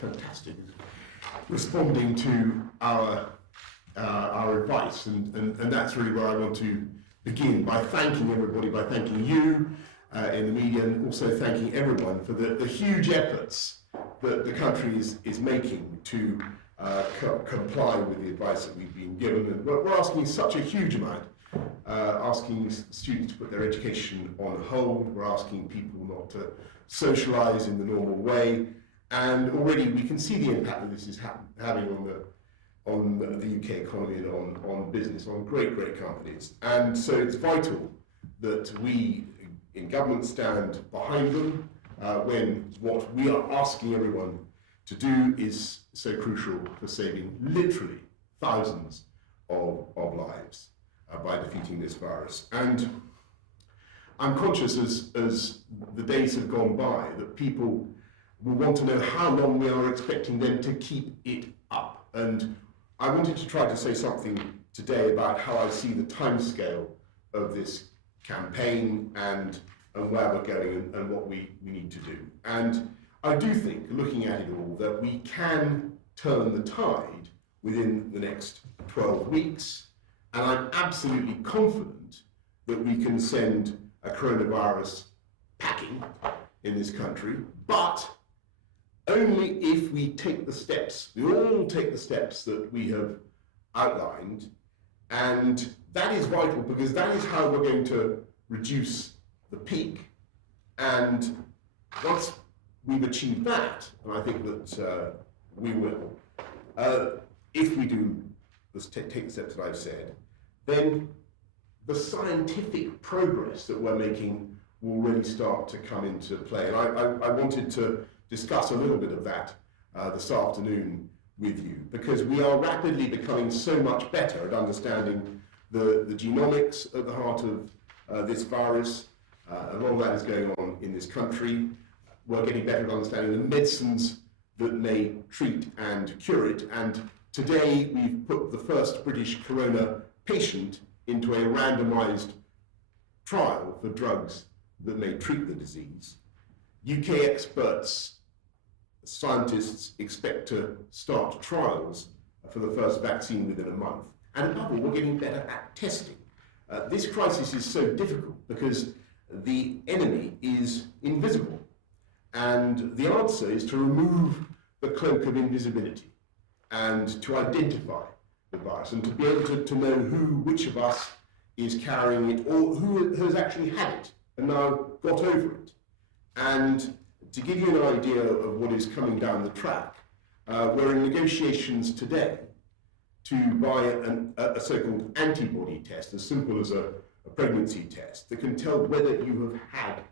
fantastic. Responding to our advice, and that's really where I want to begin, by thanking everybody, by thanking you in the media, and also thanking everyone for the huge efforts that the country is making to comply with the advice that we've been given. And we're asking such a huge amount, asking students to put their education on hold, we're asking people not to socialise in the normal way, and already we can see the impact that this is having on the UK economy and on business, on great companies. And so it's vital that we in government stand behind them when what we are asking everyone to do is so crucial for saving literally thousands of lives by defeating this virus. And I'm conscious as the days have gone by that people will want to know how long we are expecting them to keep it up. And I wanted to try to say something today about how I see the timescale of this campaign and where we're going and what we need to do. And I do think, looking at it all, that we can turn the tide within the next 12 weeks. And I'm absolutely confident that we can send a coronavirus packing in this country, but only if we take the steps, we all take the steps that we have outlined. And that is vital, because that is how we're going to reduce the peak. And once we've achieved that, and I think that we will, if we do take the steps that I've said, then the scientific progress that we're making will really start to come into play. And I wanted to discuss a little bit of that this afternoon with you, because we are rapidly becoming so much better at understanding the genomics at the heart of this virus. A lot of that is going on in this country. We're getting better at understanding the medicines that may treat and cure it. And today we've put the first British corona patient into a randomized trial for drugs that may treat the disease. UK experts, scientists expect to start trials for the first vaccine within a month. And above all, we're getting better at testing. This crisis is so difficult because the enemy is invisible. And the answer is to remove the cloak of invisibility and to identify the virus and to be able to know which of us is carrying it or who has actually had it and now got over it. And to give you an idea of what is coming down the track, we're in negotiations today to buy a so-called antibody test, as simple as a pregnancy test, that can tell whether you have had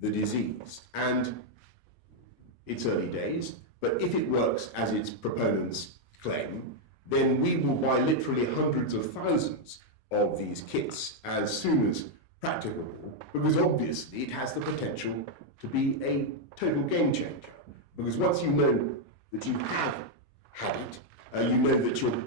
the disease. And it's early days, but if it works as its proponents claim, then we will buy literally hundreds of thousands of these kits as soon as practicable, because obviously it has the potential to be a total game changer. Because once you know that you have had it, you know that you're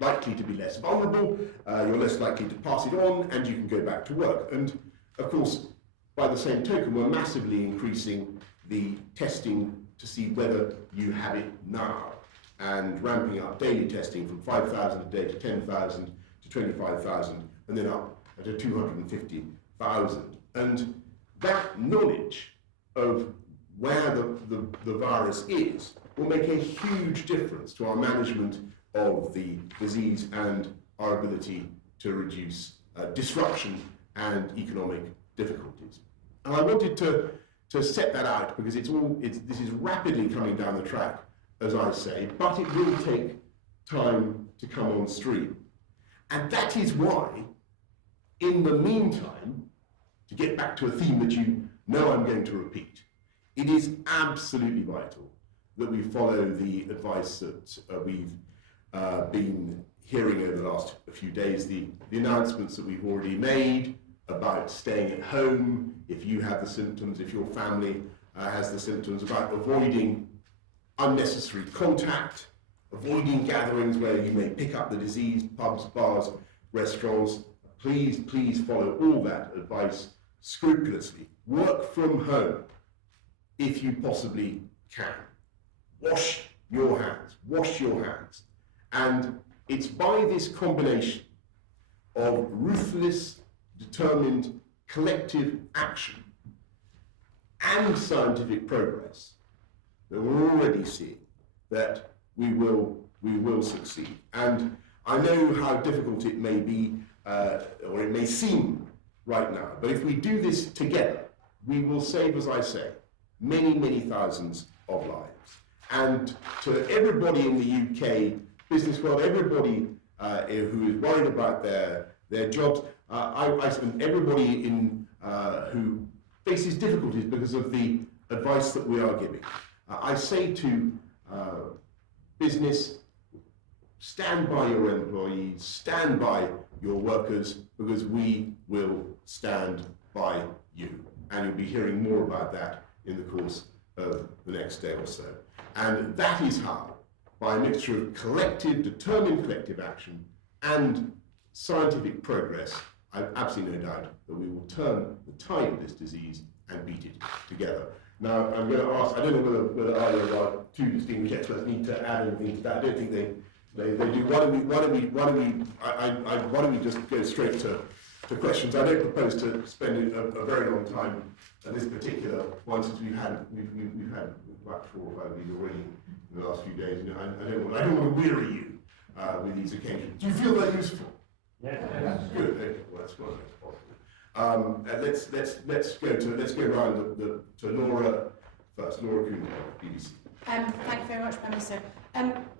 likely to be less vulnerable, you're less likely to pass it on, and you can go back to work. And of course, by the same token, we're massively increasing the testing to see whether you have it now, and ramping up daily testing from 5,000 a day to 10,000 to 25,000, and then up to 250,000. And that knowledge of where the virus is will make a huge difference to our management of the disease and our ability to reduce disruption and economic difficulties. And I wanted to set that out because this is rapidly coming down the track, as I say, but it will take time to come on stream. And that is why, in the meantime, to get back to a theme that you know I'm going to repeat, it is absolutely vital that we follow the advice that we've been hearing over the last few days, the announcements that we've already made about staying at home if you have the symptoms, if your family has the symptoms, about avoiding unnecessary contact, avoiding gatherings where you may pick up the disease, pubs, bars, restaurants. Please follow all that advice scrupulously. Work from home if you possibly can. wash your hands, wash your hands. And it's by this combination of ruthless, determined, collective action and scientific progress that we're already seeing that we will succeed. And I know how difficult it may be, or it may seem right now, but if we do this together, we will save, as I say, many, many thousands of lives. And to everybody in the UK business world, everybody who is worried about their jobs, and everybody who faces difficulties because of the advice that we are giving, I say to business, stand by your employees, stand by your workers, because we will stand by you. And you'll be hearing more about that in the course of the next day or so. And that is how, by a mixture of collective, determined collective action and scientific progress, I have absolutely no doubt that we will turn the tide of this disease and beat it together. Now, I'm going to ask, I don't know whether either of our two distinguished experts need to add anything to that. I don't think they do. Why don't we just go straight to questions? I don't propose to spend a very long time on this particular one, since we've had about 4 or 5 of these already in the last few days. You know, I don't want to weary you with these occasions. Do you feel they're useful? Yeah. Good. Okay. Well, that's what it's possible. Let's go round to Laura first. Laura Cooney, BBC. Thank you very much, Prime Minister.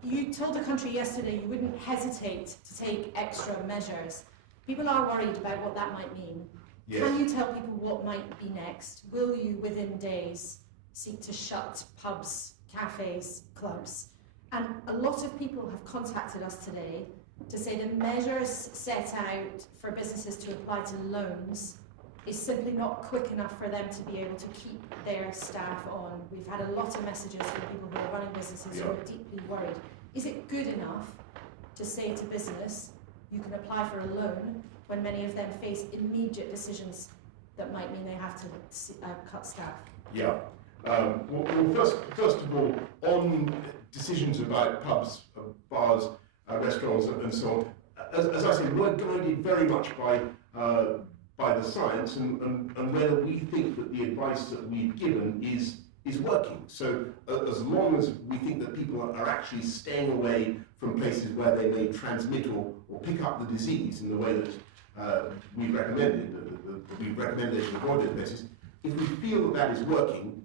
You told the country yesterday you wouldn't hesitate to take extra measures. People are worried about what that might mean. Yes. Can you tell people what might be next? Will you, within days, seek to shut pubs, cafes, clubs? And a lot of people have contacted us today to say the measures set out for businesses to apply to loans is simply not quick enough for them to be able to keep their staff on. We've had a lot of messages from people who are running businesses who are deeply worried. Is it good enough to say to business, you can apply for a loan, when many of them face immediate decisions that might mean they have to cut staff? Yeah. Well, first of all, on decisions about pubs, bars, restaurants, and so on, as I said, we're guided very much by the science and whether we think that the advice that we've given is working. So as long as we think that people are actually staying away from places where they may transmit or pick up the disease in the way that we've recommended, we've recommended they should avoid those places, if we feel that is working,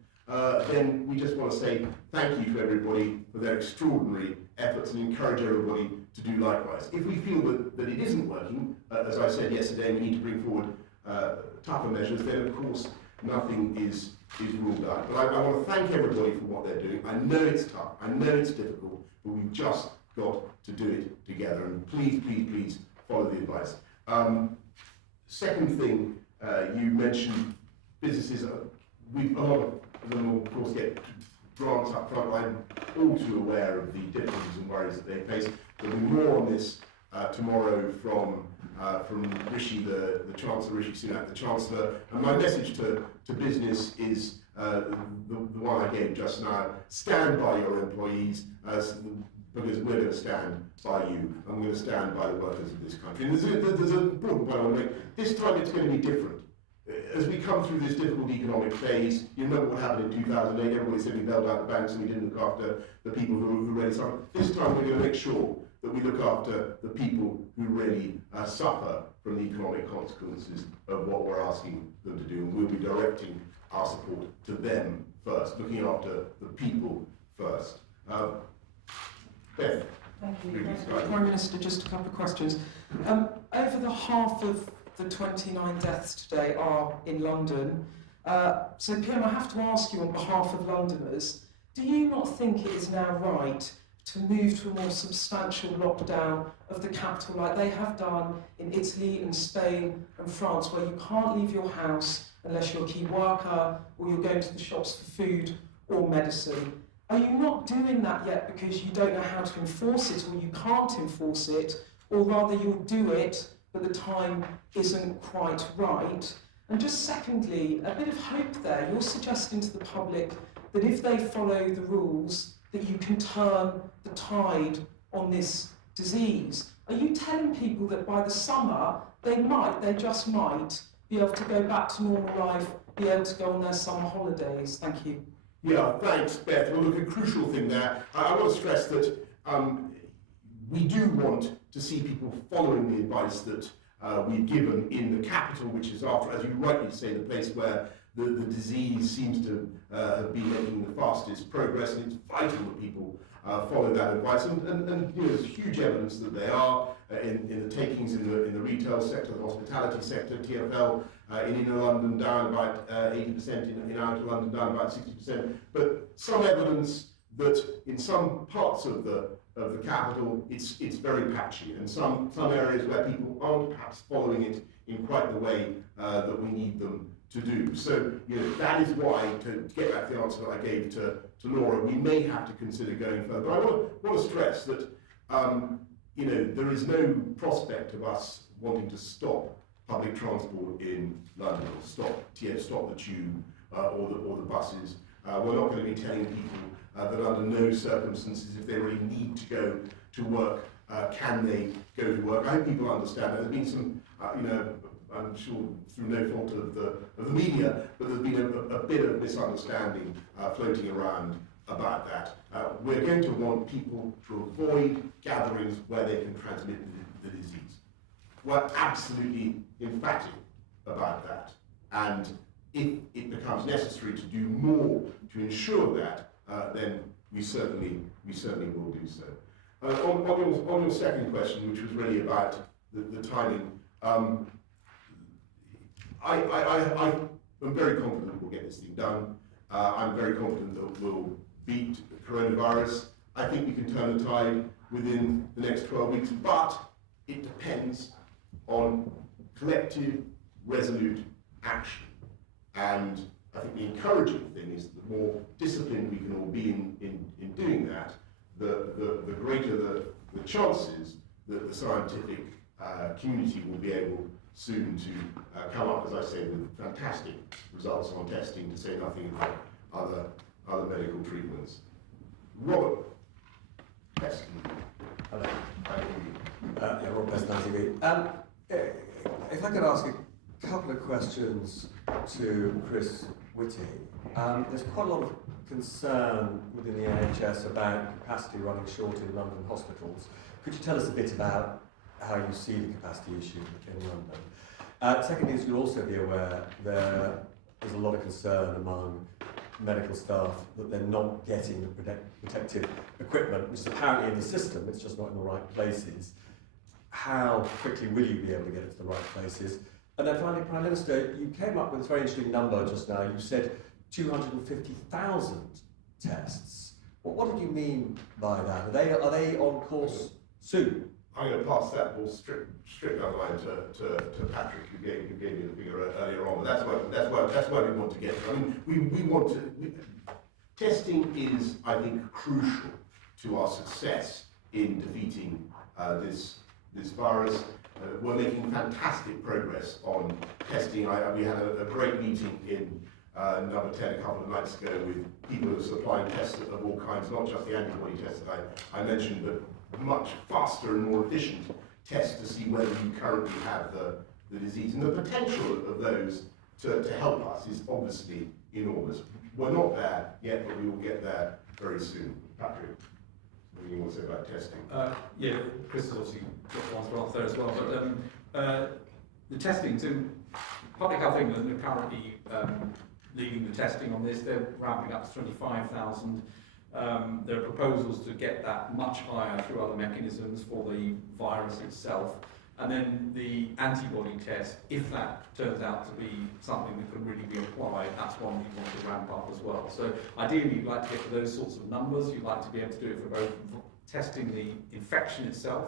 then we just want to say thank you to everybody for their extraordinary efforts and encourage everybody to do likewise. If we feel that it isn't working, as I said yesterday, we need to bring forward tougher measures, then of course nothing is ruled out. But I want to thank everybody for what they're doing. I know it's tough, I know it's difficult, but we've just got to do it together. And please, please, please follow the advice. Second thing, you mentioned businesses. A lot of them will, of course, get grants up front. I'm all too aware of the difficulties and worries that they face. There'll be more on this tomorrow from Rishi, the Chancellor, Rishi Sunak, the Chancellor. And my message to business is the one I gave just now: stand by your employees, because we're going to stand by you, and we're going to stand by the workers of this country. And there's an important point I want to make. This time it's going to be different. As we come through this difficult economic phase, you remember what happened in 2008, everybody said we bailed out the banks and we didn't look after the people who really suffered. This time we're going to make sure that we look after the people who really suffer from the economic consequences of what we're asking them to do, and we'll be directing our support to them first, looking after the people first. Beth. Thank you. Prime Minister, just a couple of questions. Over the half of the 29 deaths today are in London. So PM, I have to ask you on behalf of Londoners, do you not think it is now right to move to a more substantial lockdown of the capital like they have done in Italy and Spain and France, where you can't leave your house unless you're a key worker or you're going to the shops for food or medicine? Are you not doing that yet because you don't know how to enforce it or you can't enforce it, or rather you'll do it but the time isn't quite right? And just secondly, a bit of hope there. You're suggesting to the public that if they follow the rules, that you can turn the tide on this disease? Are you telling people that by the summer they just might be able to go back to normal life, be able to go on their summer holidays? Thank you. Yeah, thanks, Beth. Well, look, a crucial thing there. I want to stress that we do want to see people following the advice that we've given in the capital, which is, after, as you rightly say, the place where the disease seems to have been making the fastest progress, and it's vital that people follow that advice. And you know, there's huge evidence that they are in the takings in the retail sector, the hospitality sector, TfL in inner London down about 80%, in outer London down about 60%. But some evidence that in some parts of the capital it's very patchy, and some areas where people aren't perhaps following it in quite the way that we need them to do. So, you know, that is why, to get back to the answer that I gave to Laura, we may have to consider going further. But I want to stress that, you know, there is no prospect of us wanting to stop public transport in London, or stop the tube or the buses. We're not going to be telling people that under no circumstances, if they really need to go to work, can they go to work. I hope people understand that. There's been some, you know, I'm sure through no fault of the media, but there's been a bit of misunderstanding floating around about that. We're going to want people to avoid gatherings where they can transmit the disease. We're absolutely emphatic about that, and if it becomes necessary to do more to ensure that, then we certainly will do so. On your second question, which was really about the timing, I'm very confident we'll get this thing done. I'm very confident that we'll beat coronavirus. I think we can turn the tide within the next 12 weeks, but it depends on collective, resolute action. And I think the encouraging thing is that the more disciplined we can all be in doing that, the greater the chances that the scientific community will be able soon to come up, as I say, with fantastic results on testing, to say nothing of other medical treatments. Robert Peston. Hello. Yeah, Rob Peston, ITV. If I could ask a couple of questions to Chris Whitty. There's quite a lot of concern within the NHS about capacity running short in London hospitals. Could you tell us a bit about how you see the capacity issue in London? Secondly, as you'll also be aware, there is a lot of concern among medical staff that they're not getting the protective equipment, which is apparently in the system, it's just not in the right places. How quickly will you be able to get it to the right places? And then finally, Prime Minister, you came up with a very interesting number just now. You said 250,000 tests. What did you mean by that? Are they on course soon? I'm going to pass that ball straight down the line to Patrick, who gave me the figure earlier on. But that's where we want to get to. I mean, we want to. Testing is, I think, crucial to our success in defeating this virus. We're making fantastic progress on testing. We had a great meeting in number 10 a couple of nights ago with people who are supplying tests of all kinds, not just the antibody tests that I mentioned, but much faster and more efficient tests to see whether you currently have the disease. And the potential of those to help us is obviously enormous. We're not there yet, but we will get there very soon. Patrick, what do you want to say about testing? Yeah, Chris has obviously got one answer there as well, but the testing, so Public Health England are currently leading the testing on this. They're ramping up to 25,000. There are proposals to get that much higher through other mechanisms for the virus itself. And then the antibody test, if that turns out to be something that can really be applied, that's one we want to ramp up as well. So ideally, you'd like to get to those sorts of numbers. You'd like to be able to do it for both testing the infection itself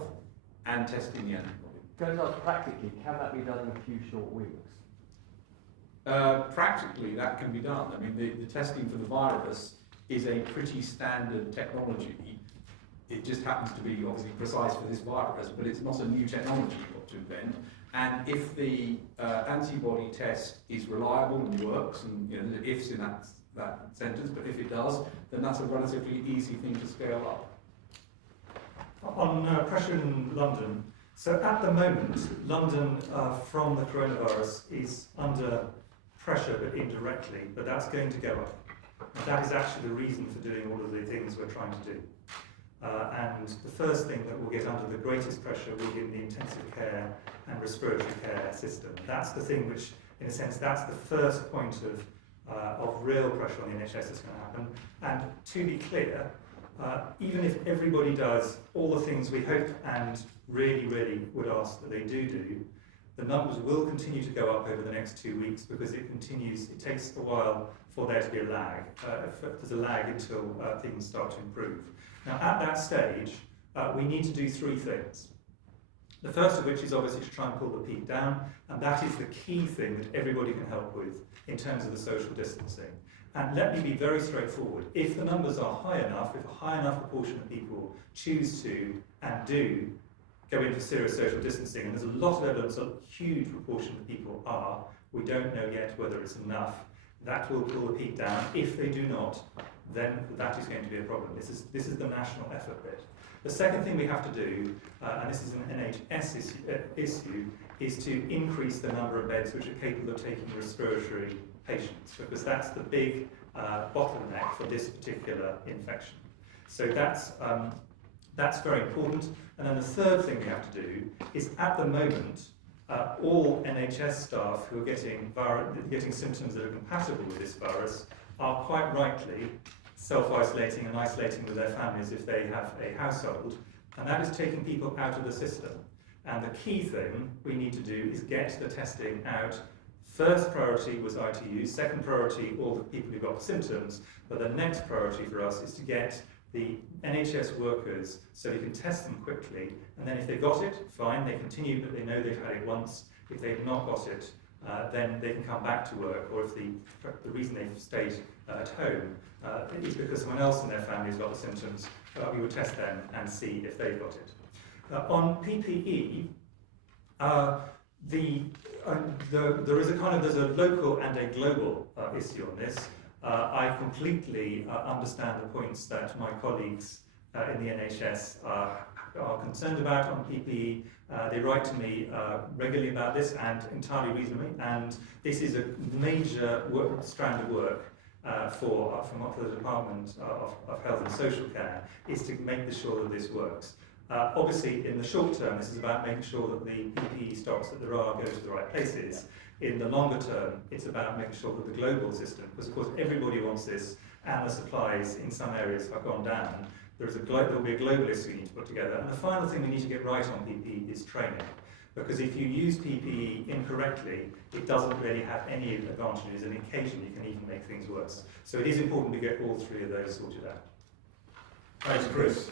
and testing the antibody. Going on practically, can that be done in a few short weeks? Practically, that can be done. I mean, the testing for the virus is a pretty standard technology. It just happens to be obviously precise for this virus, but it's not a new technology you've got to invent. And if the antibody test is reliable and works, and you know, the ifs in that that sentence, but if it does, then that's a relatively easy thing to scale up. On pressure in London, so at the moment, London from the coronavirus is under pressure, but indirectly, but that's going to go up. And that is actually the reason for doing all of the things we're trying to do. And the first thing that will get under the greatest pressure will be in the intensive care and respiratory care system. That's the thing which, in a sense, that's the first point of real pressure on the NHS that's going to happen. And to be clear, even if everybody does all the things we hope and really, really would ask that they do, the numbers will continue to go up over the next 2 weeks because it takes a while for there to be a lag. There's a lag until things start to improve. Now, at that stage, we need to do 3 things. The first of which is obviously to try and pull the peak down, and that is the key thing that everybody can help with in terms of the social distancing. And let me be very straightforward. If the numbers are high enough, if a high enough proportion of people choose to and do go in for serious social distancing, and there's a lot of evidence a huge proportion of people are, we don't know yet whether it's enough, that will pull the peak down. If they do not, then that is going to be a problem. This is the national effort bit. The second thing we have to do, and this is an NHS issue, is to increase the number of beds which are capable of taking respiratory patients, because that's the big bottleneck for this particular infection. So that's very important. And then the third thing we have to do is, at the moment, all NHS staff who are getting symptoms that are compatible with this virus are quite rightly self-isolating and isolating with their families if they have a household, and that is taking people out of the system. And the key thing we need to do is get the testing out. First priority was ITU, second priority all the people who got symptoms, but the next priority for us is to get the NHS workers so we can test them quickly, and then if they got it, fine, they continue, but they know they've had it once. If they've not got it, then they can come back to work, or if the reason they've stayed at home is because someone else in their family has got the symptoms, we will test them and see if they've got it. On PPE, there's a local and a global issue on this. I completely understand the points that my colleagues in the NHS are concerned about on PPE. They write to me regularly about this, and entirely reasonably, and this is a major strand of work for the Department of Health and Social Care, is to make sure that this works. Obviously, in the short term, this is about making sure that the PPE stocks that there are go to the right places. In the longer term, it's about making sure that the global system, because of course everybody wants this, and the supplies in some areas have gone down. There will be a global issue we need to put together. And the final thing we need to get right on PPE is training. Because if you use PPE incorrectly, it doesn't really have any advantages, and occasionally you can even make things worse. So it is important to get all 3 of those sorted out. Thanks, Chris.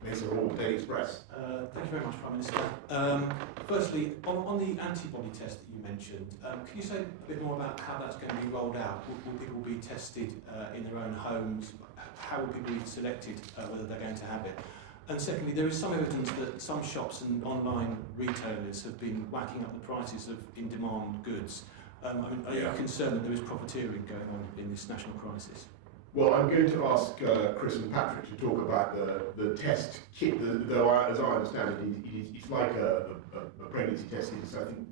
Mesa Hall, Daily Express. Thank you very much, Prime Minister. Firstly, on the antibody test that you mentioned, can you say a bit more about how that's going to be rolled out? Will people be tested in their own homes? How will people be selected whether they're going to have it? And secondly, there is some evidence that some shops and online retailers have been whacking up the prices of in-demand goods. Are you concerned that there is profiteering going on in this national crisis? Well, I'm going to ask Chris and Patrick to talk about the test kit. Though, as I understand it, it's like a pregnancy test.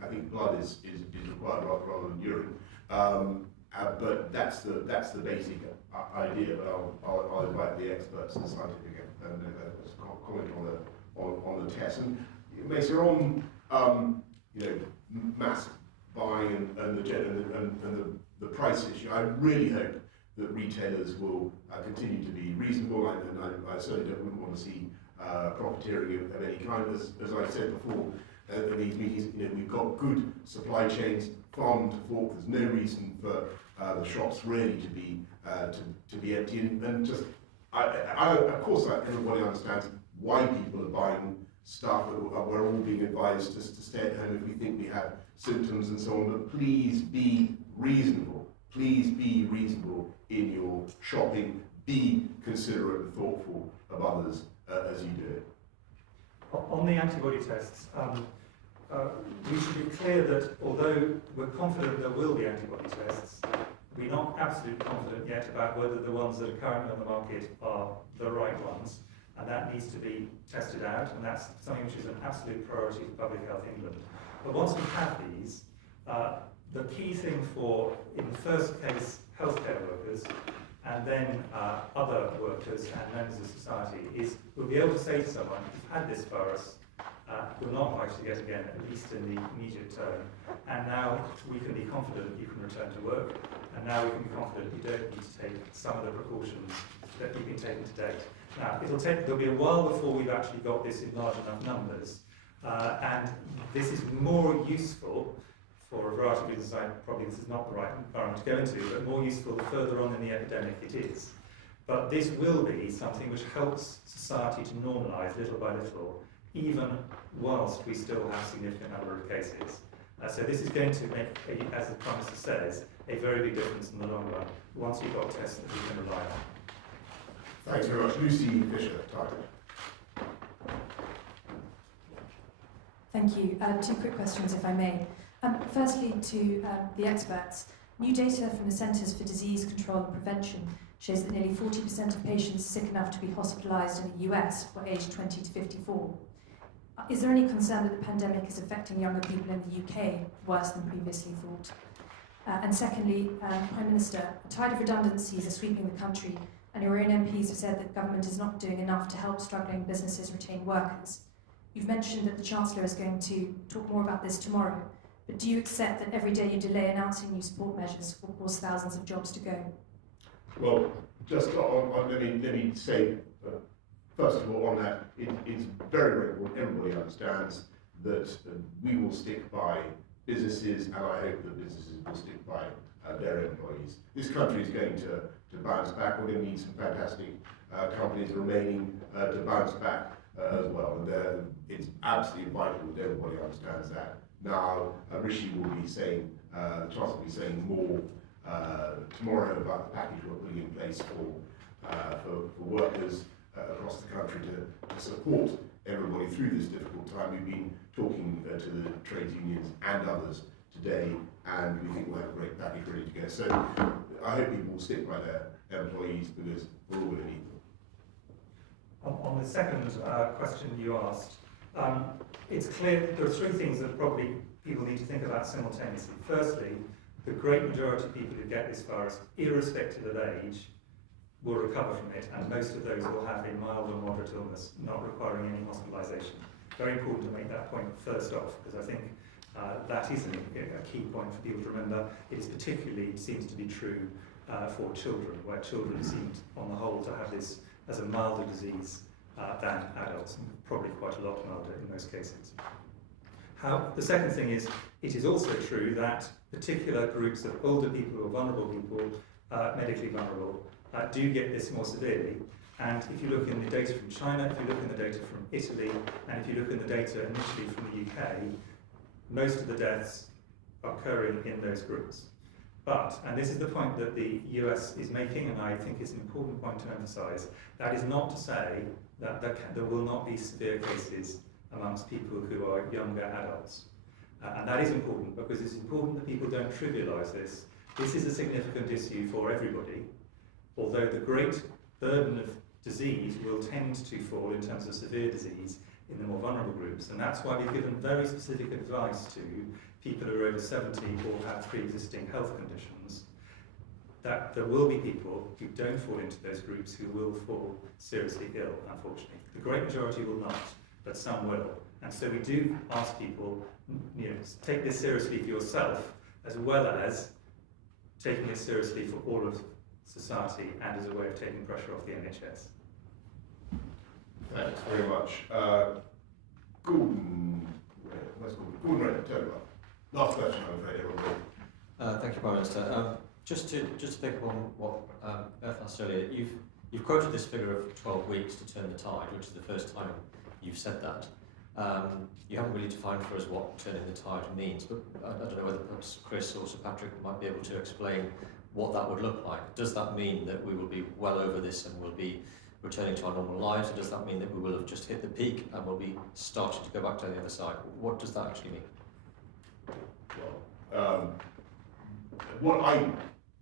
I think blood is required rather than urine. But that's the basic idea. But I'll invite the experts and the scientific and comment on the test. And Mesa, on mass buying and the price issue, I really hope that retailers will continue to be reasonable, and I certainly wouldn't want to see profiteering of any kind. As I said before in these meetings, we've got good supply chains, farm to fork. There's no reason for the shops really to be empty. And just, of course, everybody understands why people are buying stuff. We're all being advised just to stay at home if we think we have symptoms and so on. But please be reasonable. Please be reasonable in your shopping. Be considerate and thoughtful of others as you do it. On the antibody tests, we should be clear that although we're confident there will be antibody tests, we're not absolutely confident yet about whether the ones that are currently on the market are the right ones, and that needs to be tested out, and that's something which is an absolute priority for Public Health England. But once we have these, the key thing for, in the first case, healthcare workers, and then other workers and members of society, is we'll be able to say to someone, you've had this virus, you're not likely to get again, at least in the immediate term, and now we can be confident you can return to work, and now we can be confident you don't need to take some of the precautions that you've been taking to date. Now, there'll be a while before we've actually got this in large enough numbers, and this is more useful for a variety of reasons. Probably this is not the right environment to go into, but more useful the further on in the epidemic it is. But this will be something which helps society to normalise little by little, even whilst we still have a significant number of cases. So this is going to make, as the Prime Minister says, a very big difference in the long run, once we've got tests that we can rely on. Thanks very much. Lucy Fisher, Tiger. Thank you. Two quick questions, if I may. Firstly, to the experts, new data from the Centres for Disease Control and Prevention shows that nearly 40% of patients sick enough to be hospitalised in the US were aged 20 to 54. Is there any concern that the pandemic is affecting younger people in the UK worse than previously thought? And secondly, Prime Minister, a tide of redundancies are sweeping the country, and your own MPs have said that government is not doing enough to help struggling businesses retain workers. You've mentioned that the Chancellor is going to talk more about this tomorrow, but do you accept that every day you delay announcing new support measures will cause thousands of jobs to go? Well, just let me say, first of all, on that, it's very, very important everybody understands that we will stick by businesses, and I hope that businesses will stick by their employees. This country is going to bounce back. We're going to need some fantastic companies remaining to bounce back as well. And it's absolutely vital that everybody understands that. Now, Rishi will be saying, the Chancellor will be saying more tomorrow about the package we're putting in place for workers across the country to support everybody through this difficult time. We've been talking to the trade unions and others today, and we think we'll have a great package ready to go. So I hope people will stick by their employees, because we're all going to need them. On the second question you asked, it's clear there are three things that probably people need to think about simultaneously. Firstly, the great majority of people who get this virus, irrespective of age, will recover from it, and most of those will have a mild or moderate illness, not requiring any hospitalisation. Very important to make that point first off, because I think that is a key point for people to remember. It is particularly seems to be true for children, where children seem, on the whole, to have this as a milder disease than adults, and probably quite a lot milder in most cases. The second thing is, it is also true that particular groups of older people or vulnerable people, medically vulnerable, do get this more severely. And if you look in the data from China, if you look in the data from Italy, and if you look in the data initially from the UK, most of the deaths are occurring in those groups. But, and this is the point that the US is making, and I think it's an important point to emphasise, that is not to say that there will not be severe cases amongst people who are younger adults. And that is important, because it's important that people don't trivialise this. This is a significant issue for everybody, although the great burden of disease will tend to fall in terms of severe disease in the more vulnerable groups, and that's why we've given very specific advice to people who are over 70 or have pre-existing health conditions, that there will be people who don't fall into those groups who will fall seriously ill, unfortunately. The great majority will not, but some will. And so we do ask people, take this seriously for yourself, as well as taking it seriously for all of society, and as a way of taking pressure off the NHS. Thanks very much. Gordon, Gordon Ray, turn up. Last question, I'm afraid, everybody. Thank you, Prime Minister. Just to pick up on what Beth asked earlier, you've quoted this figure of 12 weeks to turn the tide, which is the first time you've said that. You haven't really defined for us what turning the tide means, but I don't know whether perhaps Chris or Sir Patrick might be able to explain what that would look like. Does that mean that we will be well over this and we'll returning to our normal lives, or does that mean that we will have just hit the peak and we'll be starting to go back to the other side? What does that actually mean? Well, what I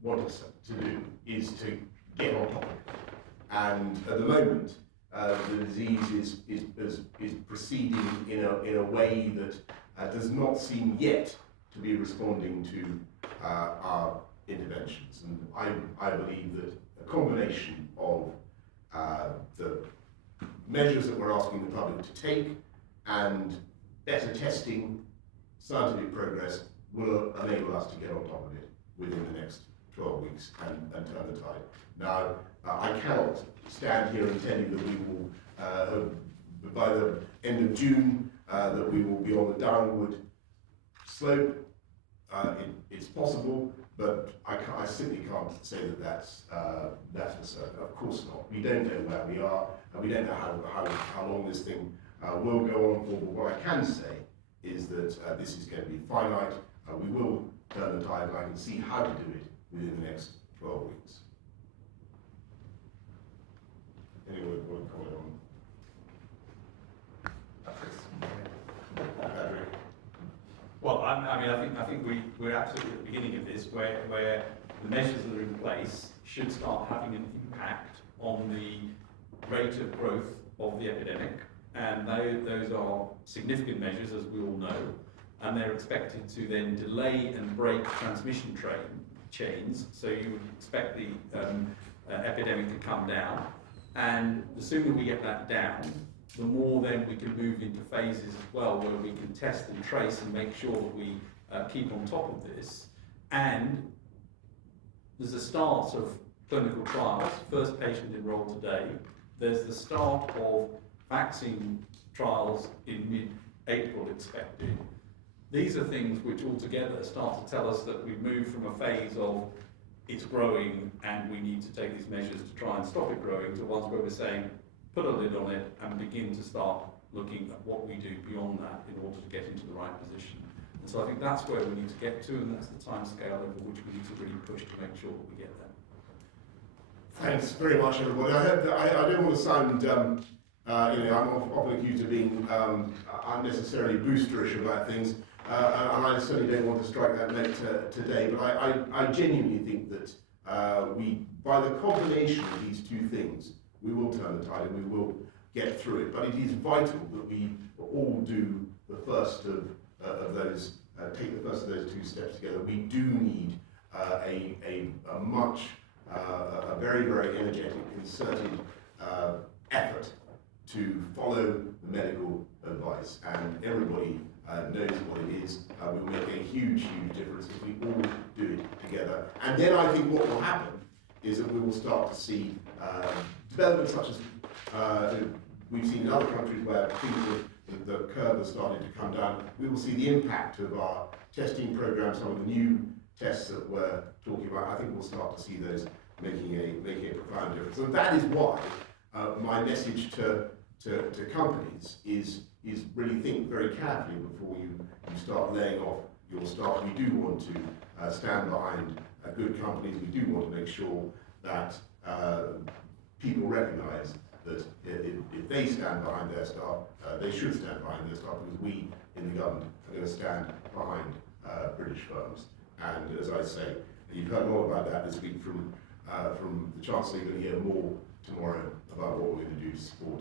want us to do is to get on top of it. And at the moment, the disease is proceeding in a way that does not seem yet to be responding to our interventions. And I believe that a combination of the measures that we're asking the public to take and better testing, scientific progress will enable us to get on top of it within the next 12 weeks and turn the tide. Now, I cannot stand here and tell you that we will, by the end of June, that we will be on the downward slope. It's possible, but I simply can't say that that's for certain. Of course not. We don't know where we are, and we don't know how long this thing will go on for. But what I can say is that this is going to be finite. We will turn the tide, and I can see how to do it within the next 12 weeks. Anyone want to comment on Patrick? Well, I think we're absolutely at the beginning of this, where the measures that are in place should start having an impact on the rate of growth of the epidemic, and those are significant measures, as we all know, and they're expected to then delay and break transmission chains. So you would expect the epidemic to come down, and the sooner we get that down, the more then we can move into phases as well, where we can test and trace and make sure that we keep on top of this. And there's a start of clinical trials, first patient enrolled today. There's the start of vaccine trials in mid-April expected. These are things which altogether start to tell us that we've moved from a phase of it's growing and we need to take these measures to try and stop it growing, to ones where we're saying put a lid on it and begin to start looking at what we do beyond that in order to get into the right position. And so I think that's where we need to get to, and that's the time scale over which we need to really push to make sure that we get there. Thanks very much, everybody. I hope that I don't want to sound, I'm often accused of being unnecessarily boosterish about things, and I certainly don't want to strike that note today. But I genuinely think that by the combination of these two things, we will turn the tide and we will get through it. But it is vital that we all do the first of those, take the first of those two steps together. We do need a very, very energetic, concerted effort to follow the medical advice, and everybody knows what it is. We will make a huge, huge difference if we all do it together. And then I think what will happen is that we will start to see developments such as we've seen in other countries where the curve has started to come down. We will see the impact of our testing program, some of the new tests that we're talking about. I think we'll start to see those making a profound difference. And that is why my message to companies is really think very carefully before you start laying off your staff. We do want to stand behind good companies. We do want to make sure that people recognise that if they stand behind their staff, they should stand behind their staff, because we in the government are going to stand behind British firms. And as I say, you've heard more about that this week from the Chancellor. You're going to hear more tomorrow about what we're going to do to support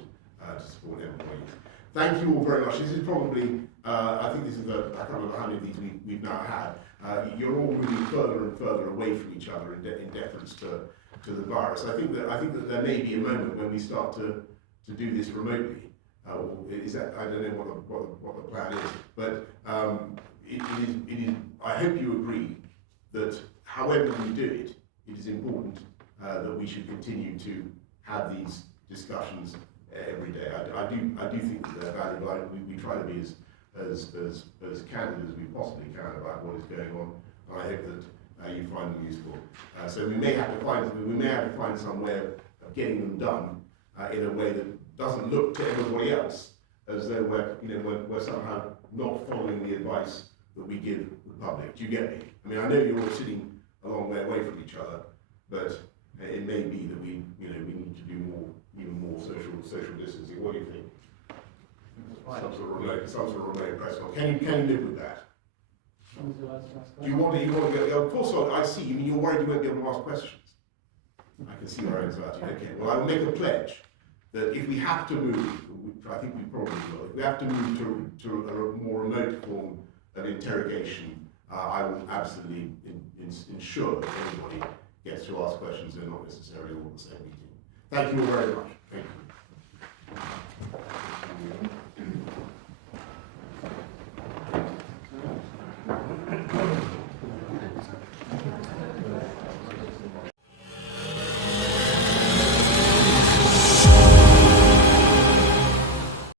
employees. Thank you all very much. This is probably, I think this is I can't remember how many of these we've now had. You're all moving further and further away from each other in deference to the virus. I think that there may be a moment when we start to do this remotely. Is that, I don't know what the plan is, but it is. I hope you agree that however we do it, it is important that we should continue to have these discussions every day. I do think that they're valuable. We try to be as candid as we possibly can about what is going on, and I hope that you find them useful. So we may have to find some way of getting them done in a way that doesn't look to everybody else as though we're somehow not following the advice that we give the public. Do you get me? I mean, I know you're all sitting a long way away from each other, but it may be that we need to do more even more social distancing. What do you think? Right. Some sort of remote press conference. Can you live with that? Do you want to go? Of course not. I see. You mean you're worried you won't be able to ask questions? I can see your anxiety. Okay. Well, I will make a pledge that if we have to move, which I think we probably will, if we have to move to a more remote form of interrogation, I will absolutely ensure that everybody gets to ask questions and not necessarily all at the same meeting. Thank you all very much. Thank you.